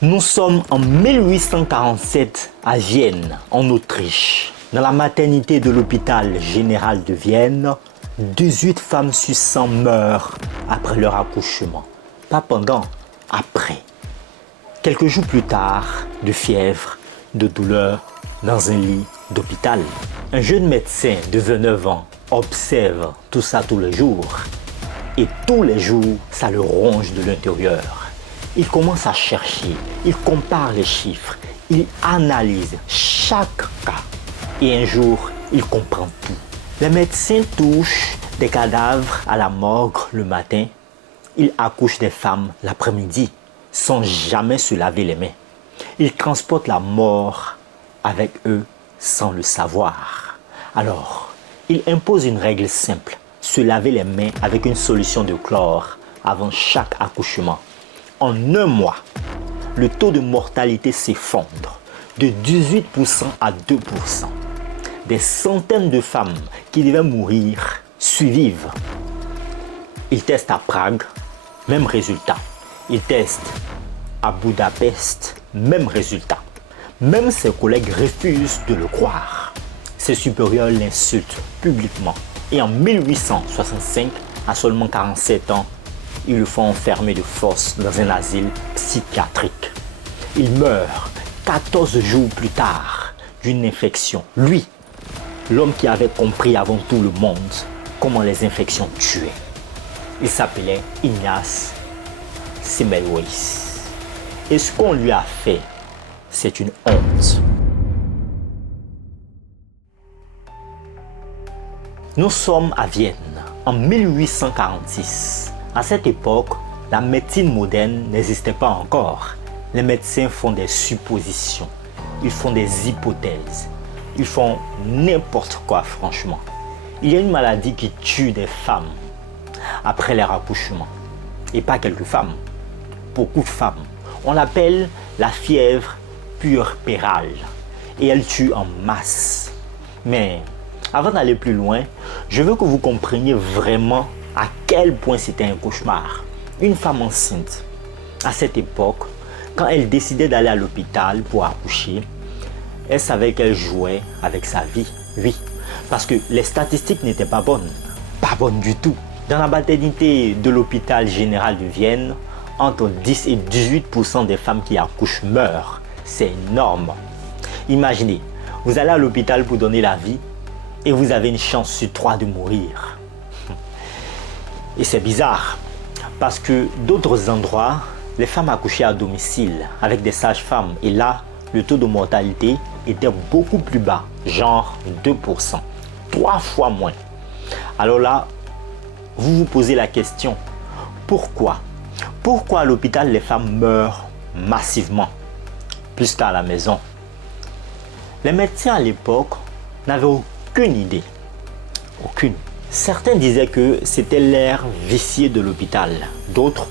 Nous sommes en 1847 à Vienne, en Autriche. Dans la maternité de l'hôpital général de Vienne, 18 femmes sur 100 meurent après leur accouchement. Pas pendant, après. Quelques jours plus tard, de fièvre, de douleur, dans un lit d'hôpital. Un jeune médecin de 29 ans observe tout ça tous les jours. Et tous les jours, ça le ronge de l'intérieur. Il commence à chercher, il compare les chiffres, il analyse chaque cas. Et un jour, il comprend tout. Les médecins touchent des cadavres à la morgue le matin. Ils accouchent des femmes l'après-midi, sans jamais se laver les mains. Ils transportent la mort avec eux sans le savoir. Alors, ils imposent une règle simple, se laver les mains avec une solution de chlore avant chaque accouchement. En un mois, le taux de mortalité s'effondre de 18% à 2%. Des centaines de femmes qui devaient mourir survivent. Ils testent à Prague, même résultat. Ils testent à Budapest, même résultat. Même ses collègues refusent de le croire. Ses supérieurs l'insultent publiquement. Et en 1865, à seulement 47 ans, ils le font enfermer de force dans un asile psychiatrique. Il meurt 14 jours plus tard d'une infection. Lui, l'homme qui avait compris avant tout le monde comment les infections tuaient. Il s'appelait Ignaz Semmelweis. Et ce qu'on lui a fait, c'est une honte. Nous sommes à Vienne en 1846. À cette époque, la médecine moderne n'existait pas encore. Les médecins font des suppositions, ils font des hypothèses, ils font n'importe quoi franchement. Il y a une maladie qui tue des femmes après leur accouchement. Et pas quelques femmes, beaucoup de femmes. On l'appelle la fièvre puerpérale et elle tue en masse. Mais avant d'aller plus loin, je veux que vous compreniez vraiment à quel point c'était un cauchemar. Une femme enceinte, à cette époque, quand elle décidait d'aller à l'hôpital pour accoucher, elle savait qu'elle jouait avec sa vie. Oui, parce que les statistiques n'étaient pas bonnes. Pas bonnes du tout. Dans la maternité de l'hôpital général de Vienne, entre 10 et 18% des femmes qui accouchent meurent. C'est énorme. Imaginez, vous allez à l'hôpital pour donner la vie et vous avez une chance sur 3 de mourir. Et c'est bizarre, parce que d'autres endroits, les femmes accouchaient à domicile avec des sages-femmes. Et là, le taux de mortalité était beaucoup plus bas, genre 2%, 3 fois moins. Alors là, vous vous posez la question, pourquoi? Pourquoi à l'hôpital les femmes meurent massivement, plus qu'à la maison? Les médecins à l'époque n'avaient aucune idée, aucune. Certains disaient que c'était l'air vicié de l'hôpital. D'autres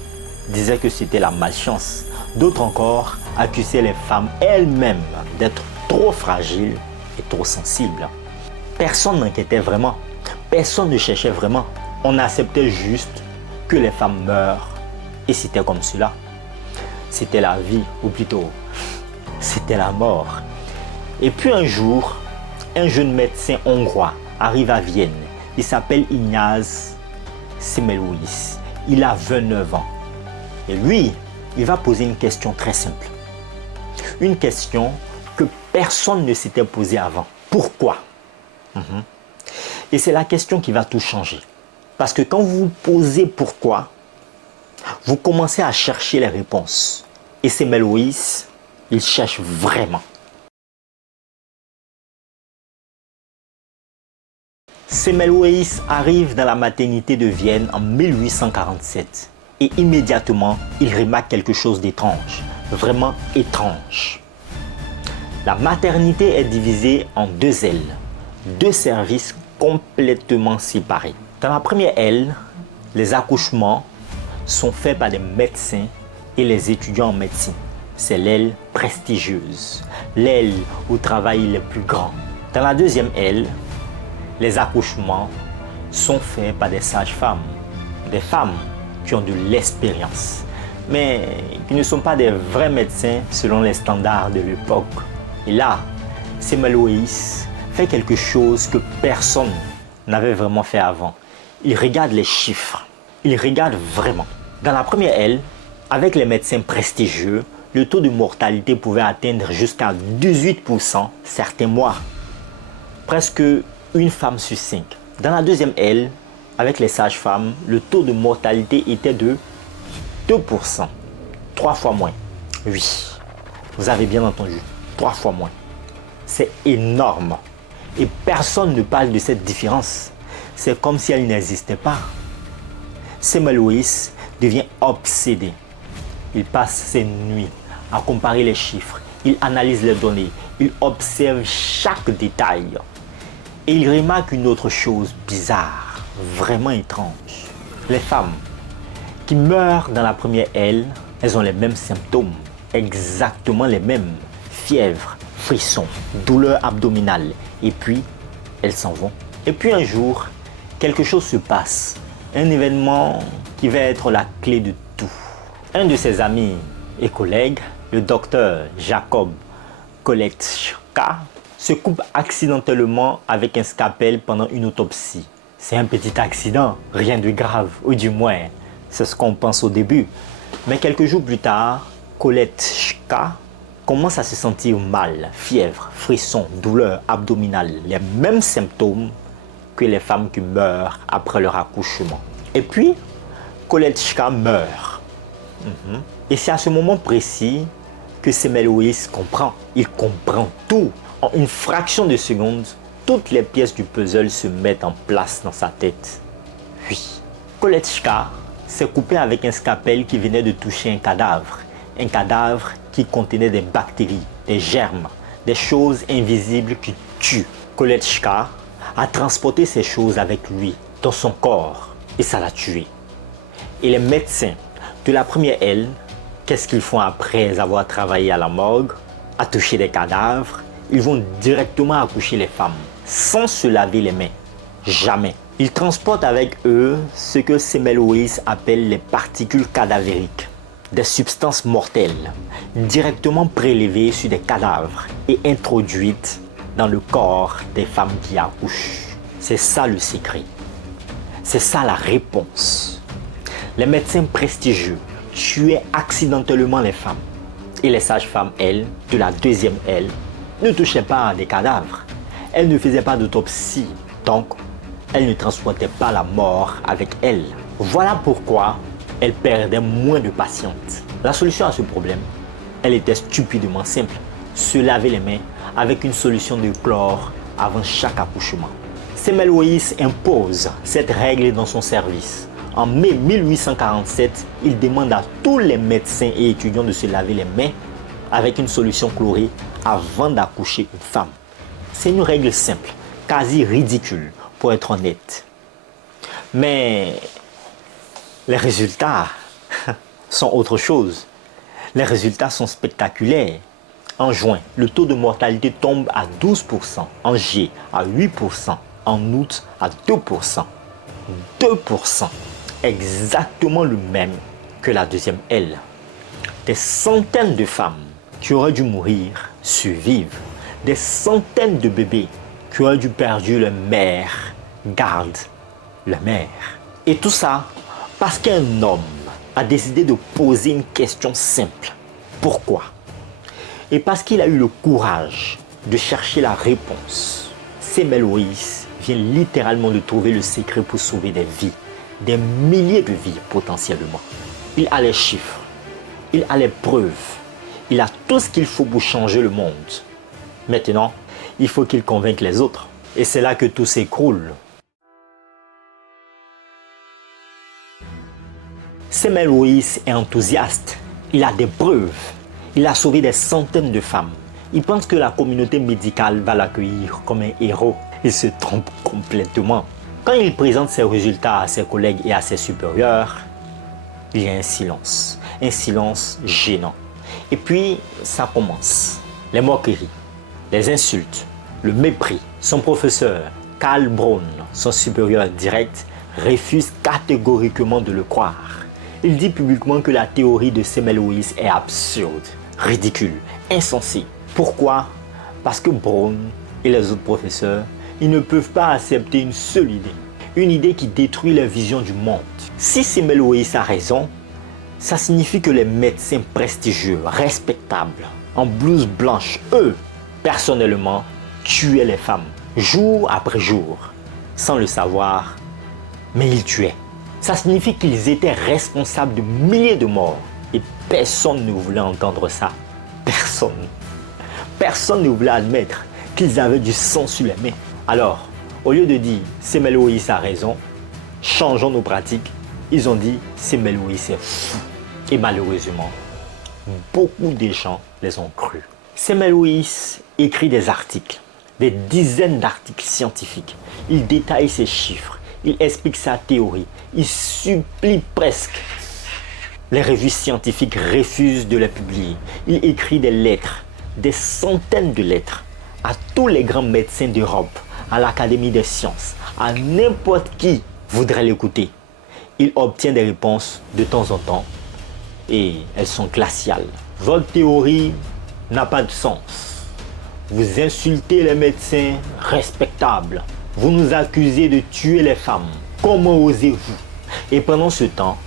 disaient que c'était la malchance. D'autres encore accusaient les femmes elles-mêmes d'être trop fragiles et trop sensibles. Personne n'inquiétait vraiment. Personne ne cherchait vraiment. On acceptait juste que les femmes meurent. Et c'était comme cela. C'était la vie, ou plutôt, c'était la mort. Et puis un jour, un jeune médecin hongrois arrive à Vienne. Il s'appelle Ignaz Semmelweis. Il a 29 ans. Et lui, il va poser une question très simple. Une question que personne ne s'était posée avant. Pourquoi? Et c'est la question qui va tout changer. Parce que quand vous vous posez pourquoi, vous commencez à chercher les réponses. Et Semmelweis, il cherche vraiment. Semmelweis arrive dans la maternité de Vienne en 1847 et immédiatement, il remarque quelque chose d'étrange, vraiment étrange. La maternité est divisée en 2 ailes, 2 services complètement séparés. Dans la première aile, les accouchements sont faits par des médecins et les étudiants en médecine. C'est l'aile prestigieuse, l'aile où travaillent les plus grands. Dans la deuxième aile, les accouchements sont faits par des sages-femmes, des femmes qui ont de l'expérience, mais qui ne sont pas des vrais médecins selon les standards de l'époque. Et là, Semmelweis fait quelque chose que personne n'avait vraiment fait avant. Il regarde les chiffres. Il regarde vraiment. Dans la première aile, avec les médecins prestigieux, le taux de mortalité pouvait atteindre jusqu'à 18% certains mois. Presque une femme sur 5. Dans la deuxième aile, avec les sages-femmes, le taux de mortalité était de 2%. 3 fois moins. Oui, vous avez bien entendu, 3 fois moins. C'est énorme. Et personne ne parle de cette différence. C'est comme si elle n'existait pas. Semmelweis devient obsédé. Il passe ses nuits à comparer les chiffres. Il analyse les données. Il observe chaque détail. Et il remarque une autre chose bizarre, vraiment étrange. Les femmes qui meurent dans la première aile, elles ont les mêmes symptômes, exactement les mêmes. Fièvre, frissons, douleur abdominale. Et puis, elles s'en vont. Et puis un jour, quelque chose se passe. Un événement qui va être la clé de tout. Un de ses amis et collègues, le docteur Jacob Koletzka, se coupe accidentellement avec un scalpel pendant une autopsie. C'est un petit accident, rien de grave, ou du moins, c'est ce qu'on pense au début. Mais quelques jours plus tard, Koletzka commence à se sentir mal, fièvre, frisson, douleur abdominale, les mêmes symptômes que les femmes qui meurent après leur accouchement. Et puis, Koletzka meurt. Et c'est à ce moment précis que Semmelweis comprend. Il comprend tout. En une fraction de seconde, toutes les pièces du puzzle se mettent en place dans sa tête. Oui, Koletzka s'est coupé avec un scalpel qui venait de toucher un cadavre. Un cadavre qui contenait des bactéries, des germes, des choses invisibles qui tuent. Koletzka a transporté ces choses avec lui dans son corps et ça l'a tué. Et les médecins de la première aile, qu'est-ce qu'ils font après avoir travaillé à la morgue, à toucher des cadavres? Ils vont directement accoucher les femmes, sans se laver les mains. Jamais. Ils transportent avec eux ce que Semmelweis appelle les particules cadavériques, des substances mortelles, directement prélevées sur des cadavres et introduites dans le corps des femmes qui accouchent. C'est ça le secret. C'est ça la réponse. Les médecins prestigieux tuaient accidentellement les femmes. Et les sages-femmes, elles, de la deuxième aile, ne touchaient pas à des cadavres. Elles ne faisaient pas d'autopsie. Donc, elles ne transportaient pas la mort avec elles. Voilà pourquoi elles perdaient moins de patientes. La solution à ce problème, elle était stupidement simple. Se laver les mains avec une solution de chlore avant chaque accouchement. Semmelweis impose cette règle dans son service. En mai 1847, il demande à tous les médecins et étudiants de se laver les mains avec une solution chlorée avant d'accoucher une femme. C'est une règle simple, quasi ridicule pour être honnête. Mais les résultats sont autre chose. Les résultats sont spectaculaires. En juin, le taux de mortalité tombe à 12%, en juillet à 8%, en août à 2%. 2%, exactement le même que la deuxième aile. Des centaines de femmes qui auraient dû mourir survivent. Des centaines de bébés qui auraient dû perdre leur mère gardent leur mère. Et tout ça parce qu'un homme a décidé de poser une question simple. Pourquoi? Et parce qu'il a eu le courage de chercher la réponse. Semmelweis vient littéralement de trouver le secret pour sauver des vies, des milliers de vies potentiellement. Il a les chiffres, il a les preuves, il a tout ce qu'il faut pour changer le monde. Maintenant, il faut qu'il convainque les autres. Et c'est là que tout s'écroule. Semmelweis est enthousiaste, il a des preuves, il a sauvé des centaines de femmes. Il pense que la communauté médicale va l'accueillir comme un héros. Il se trompe complètement. Quand il présente ses résultats à ses collègues et à ses supérieurs, il y a un silence gênant. Et puis, ça commence. Les moqueries, les insultes, le mépris. Son professeur, Karl Braun, son supérieur direct, refuse catégoriquement de le croire. Il dit publiquement que la théorie de Semmelweis est absurde, ridicule, insensée. Pourquoi? Parce que Brown et les autres professeurs, ils ne peuvent pas accepter une seule idée. Une idée qui détruit leur vision du monde. Si Semmelweis a raison, ça signifie que les médecins prestigieux, respectables, en blouse blanche, eux, personnellement, tuaient les femmes, jour après jour, sans le savoir, mais ils tuaient. Ça signifie qu'ils étaient responsables de milliers de morts. Et personne ne voulait entendre ça. Personne. Personne ne voulait admettre qu'ils avaient du sang sur les mains. Alors, au lieu de dire Semmelweis a raison, changeons nos pratiques, ils ont dit Semmelweis est fou. Et malheureusement, beaucoup de gens les ont cru. Semmelweis écrit des articles, des dizaines d'articles scientifiques. Il détaille ses chiffres, il explique sa théorie, il supplie presque. Les revues scientifiques refusent de les publier. Il écrit des lettres, des centaines de lettres, à tous les grands médecins d'Europe, à l'Académie des sciences, à n'importe qui voudrait l'écouter. Il obtient des réponses de temps en temps et elles sont glaciales. Votre théorie n'a pas de sens. Vous insultez les médecins respectables. Vous nous accusez de tuer les femmes. Comment osez-vous? Et pendant ce temps,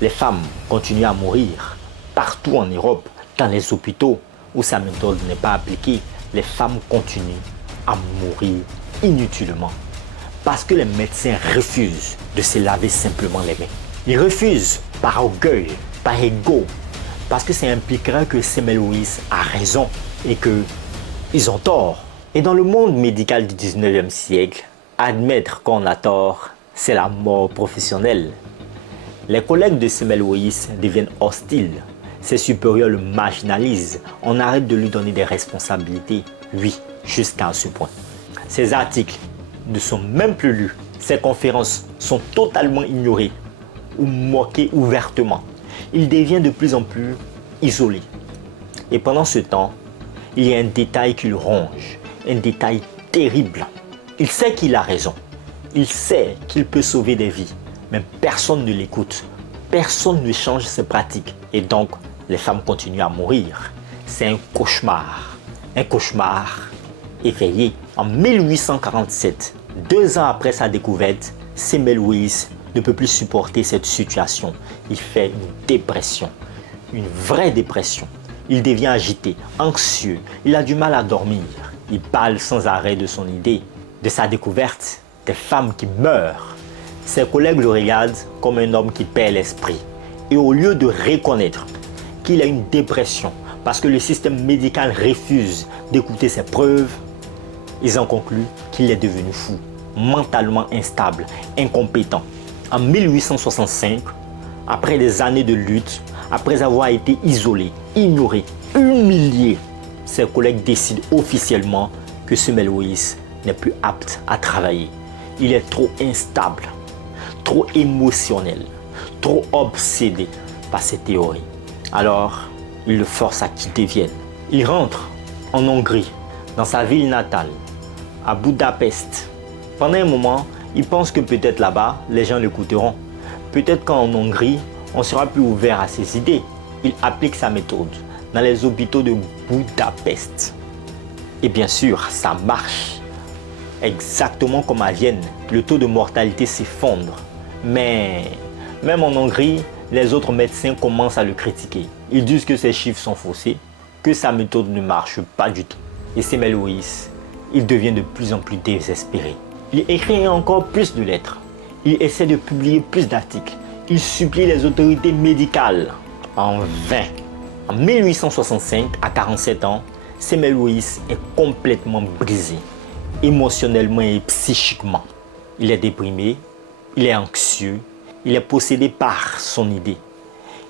les femmes continuent à mourir partout en Europe, dans les hôpitaux où sa méthode n'est pas appliquée. Les femmes continuent à mourir inutilement parce que les médecins refusent de se laver simplement les mains. Ils refusent par orgueil, par ego, parce que ça impliquerait que Semmelweis a raison et qu'ils ont tort. Et dans le monde médical du 19e siècle, admettre qu'on a tort, c'est la mort professionnelle. Les collègues de Semmelweis deviennent hostiles. Ses supérieurs le marginalisent. On arrête de lui donner des responsabilités. Oui, jusqu'à ce point. Ses articles ne sont même plus lus. Ses conférences sont totalement ignorées ou moquées ouvertement. Il devient de plus en plus isolé. Et pendant ce temps, il y a un détail qui le ronge. Un détail terrible. Il sait qu'il a raison. Il sait qu'il peut sauver des vies. Mais personne ne l'écoute. Personne ne change ses pratiques. Et donc, les femmes continuent à mourir. C'est un cauchemar. Un cauchemar éveillé. En 1847, 2 ans après sa découverte, Semmelweis ne peut plus supporter cette situation. Il fait une dépression. Une vraie dépression. Il devient agité, anxieux. Il a du mal à dormir. Il parle sans arrêt de son idée, de sa découverte, des femmes qui meurent. Ses collègues le regardent comme un homme qui perd l'esprit. Et au lieu de reconnaître qu'il a une dépression parce que le système médical refuse d'écouter ses preuves, ils en concluent qu'il est devenu fou, mentalement instable, incompétent. En 1865, après des années de lutte, après avoir été isolé, ignoré, humilié, ses collègues décident officiellement que Semmelweis n'est plus apte à travailler. Il est trop instable, trop émotionnel, trop obsédé par ses théories. Alors, il le force à quitter Vienne. Il rentre en Hongrie, dans sa ville natale, à Budapest. Pendant un moment, il pense que peut-être là-bas, les gens l'écouteront. Peut-être qu'en Hongrie, on sera plus ouvert à ses idées. Il applique sa méthode dans les hôpitaux de Budapest. Et bien sûr, ça marche. Exactement comme à Vienne, le taux de mortalité s'effondre. Mais même en Hongrie, les autres médecins commencent à le critiquer. Ils disent que ses chiffres sont faussés, que sa méthode ne marche pas du tout. Et Semmelweis, il devient de plus en plus désespéré. Il écrit encore plus de lettres. Il essaie de publier plus d'articles. Il supplie les autorités médicales. En vain. En 1865, à 47 ans, Semmelweis est complètement brisé, émotionnellement et psychiquement. Il est déprimé, il est anxieux, il est possédé par son idée.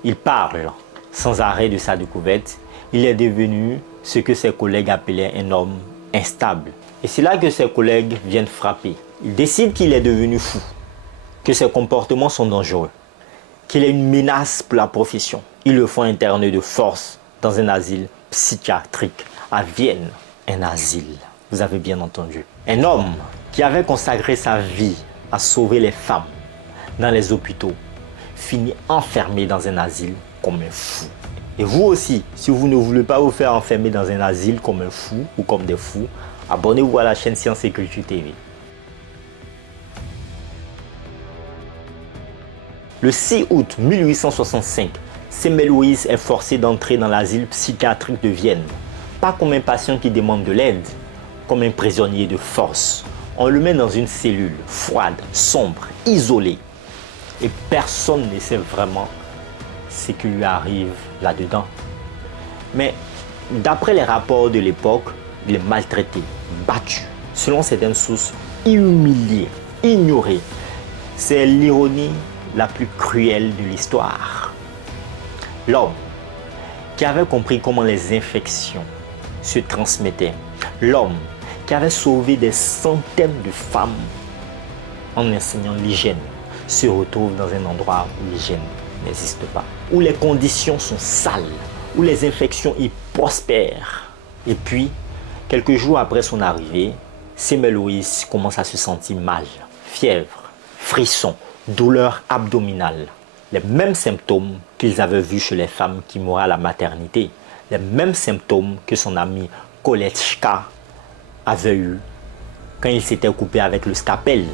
Il parle sans arrêt de sa découverte. Il est devenu ce que ses collègues appelaient un homme instable. Et c'est là que ses collègues viennent frapper. Ils décident qu'il est devenu fou, que ses comportements sont dangereux, qu'il est une menace pour la profession. Ils le font interner de force dans un asile psychiatrique à Vienne. Un asile, vous avez bien entendu. Un homme qui avait consacré sa vie à sauver les femmes dans les hôpitaux finit enfermé dans un asile comme un fou. Et vous aussi, si vous ne voulez pas vous faire enfermer dans un asile comme un fou ou comme des fous, abonnez-vous à la chaîne Science et Culture TV. Le 6 août 1865, Semmelweis est forcé d'entrer dans l'asile psychiatrique de Vienne. Pas comme un patient qui demande de l'aide, comme un prisonnier de force. On le met dans une cellule froide, sombre, isolée. Et personne ne sait vraiment ce qui lui arrive là-dedans. Mais d'après les rapports de l'époque, il est maltraité, battu, selon certaines sources, humilié, ignoré. C'est l'ironie la plus cruelle de l'histoire. L'homme qui avait compris comment les infections se transmettaient, l'homme qui avait sauvé des centaines de femmes en enseignant l'hygiène, se retrouve dans un endroit où l'hygiène n'existe pas, où les conditions sont sales, où les infections y prospèrent. Et puis, quelques jours après son arrivée, Semmelweis commence à se sentir mal, fièvre, frissons, douleur abdominale. Les mêmes symptômes qu'ils avaient vus chez les femmes qui mouraient à la maternité, les mêmes symptômes que son ami Koletschka avait eu quand il s'était coupé avec le scalpel.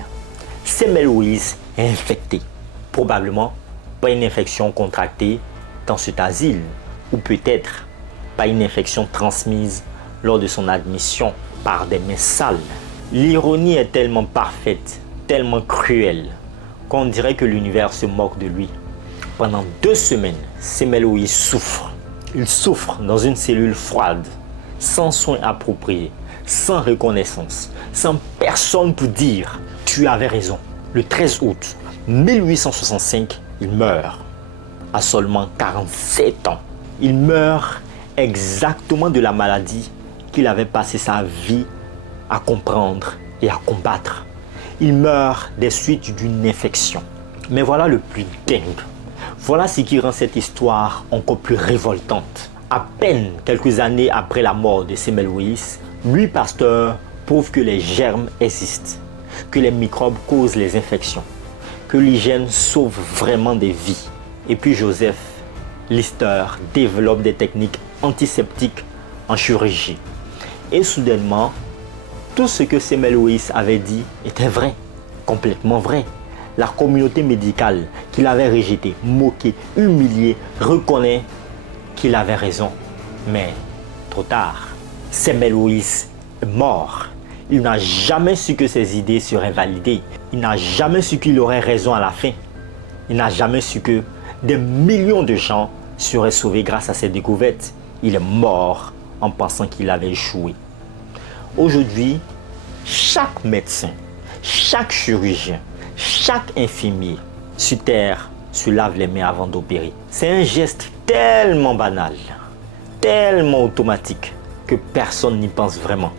Semmelweis est infecté, probablement par une infection contractée dans cet asile, ou peut-être par une infection transmise lors de son admission par des mains sales. L'ironie est tellement parfaite, tellement cruelle, qu'on dirait que l'univers se moque de lui. Pendant 2 semaines, Semmelweis souffre. Il souffre dans une cellule froide, sans soins appropriés, sans reconnaissance, sans personne pour dire « tu avais raison ». Le 13 août 1865, il meurt à seulement 47 ans. Il meurt exactement de la maladie qu'il avait passé sa vie à comprendre et à combattre. Il meurt des suites d'une infection. Mais voilà le plus dingue. Voilà ce qui rend cette histoire encore plus révoltante. À peine quelques années après la mort de Semmelweis, Louis Pasteur prouve que les germes existent, que les microbes causent les infections, que l'hygiène sauve vraiment des vies. Et puis Joseph Lister développe des techniques antiseptiques en chirurgie. Et soudainement, tout ce que Semmelweis avait dit était vrai, complètement vrai. La communauté médicale qu'il avait rejetée, moquée, humiliée, reconnaît qu'il avait raison. Mais trop tard, Semmelweis est mort. Il n'a jamais su que ses idées seraient validées. Il n'a jamais su qu'il aurait raison à la fin. Il n'a jamais su que des millions de gens seraient sauvés grâce à ses découvertes. Il est mort en pensant qu'il avait échoué. Aujourd'hui, chaque médecin, chaque chirurgien, chaque infirmier sur terre se lave les mains avant d'opérer. C'est un geste tellement banal, tellement automatique que personne n'y pense vraiment.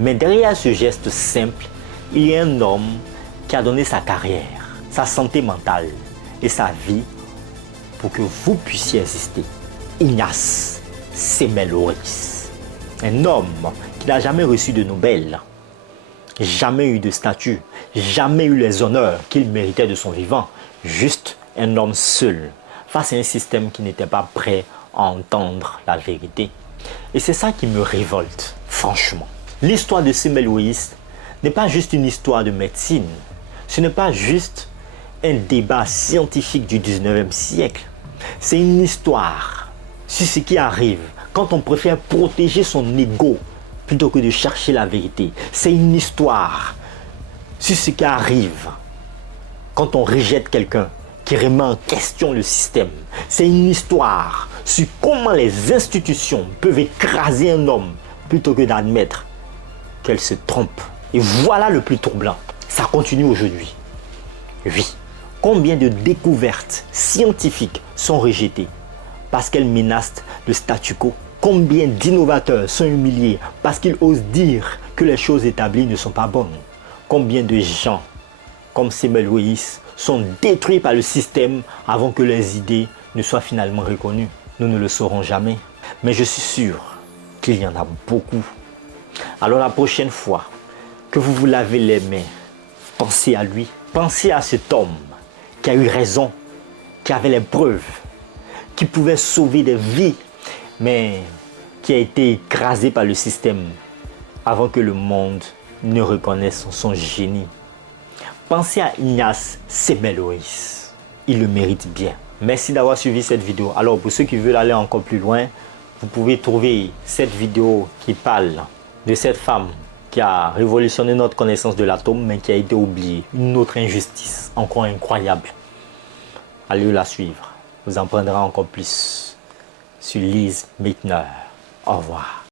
Mais derrière ce geste simple, il y a un homme qui a donné sa carrière, sa santé mentale et sa vie pour que vous puissiez exister. Ignace Semmelweis. Un homme qui n'a jamais reçu de Nobel, jamais eu de statut, jamais eu les honneurs qu'il méritait de son vivant. Juste un homme seul, face à un système qui n'était pas prêt à entendre la vérité. Et c'est ça qui me révolte, franchement. L'histoire de Semmelweis n'est pas juste une histoire de médecine. Ce n'est pas juste un débat scientifique du 19e siècle. C'est une histoire sur ce qui arrive quand on préfère protéger son ego plutôt que de chercher la vérité. C'est une histoire sur ce qui arrive quand on rejette quelqu'un qui remet en question le système. C'est une histoire sur comment les institutions peuvent écraser un homme plutôt que d'admettre qu'elle se trompe. Et voilà le plus troublant. Ça continue aujourd'hui. Oui. Combien de découvertes scientifiques sont rejetées parce qu'elles menacent le statu quo? Combien d'innovateurs sont humiliés parce qu'ils osent dire que les choses établies ne sont pas bonnes? Combien de gens comme Semmelweis sont détruits par le système avant que leurs idées ne soient finalement reconnues? Nous ne le saurons jamais. Mais je suis sûr qu'il y en a beaucoup. Alors la prochaine fois que vous vous lavez les mains, pensez à lui. Pensez à cet homme qui a eu raison, qui avait les preuves, qui pouvait sauver des vies, mais qui a été écrasé par le système avant que le monde ne reconnaisse son génie. Pensez à Ignace Semelois. Il le mérite bien. Merci d'avoir suivi cette vidéo. Alors pour ceux qui veulent aller encore plus loin, vous pouvez trouver cette vidéo qui parle de cette femme qui a révolutionné notre connaissance de l'atome mais qui a été oubliée. Une autre injustice encore incroyable. Allez la suivre. Vous en prendrez encore plus sur Lise Meitner. Au revoir.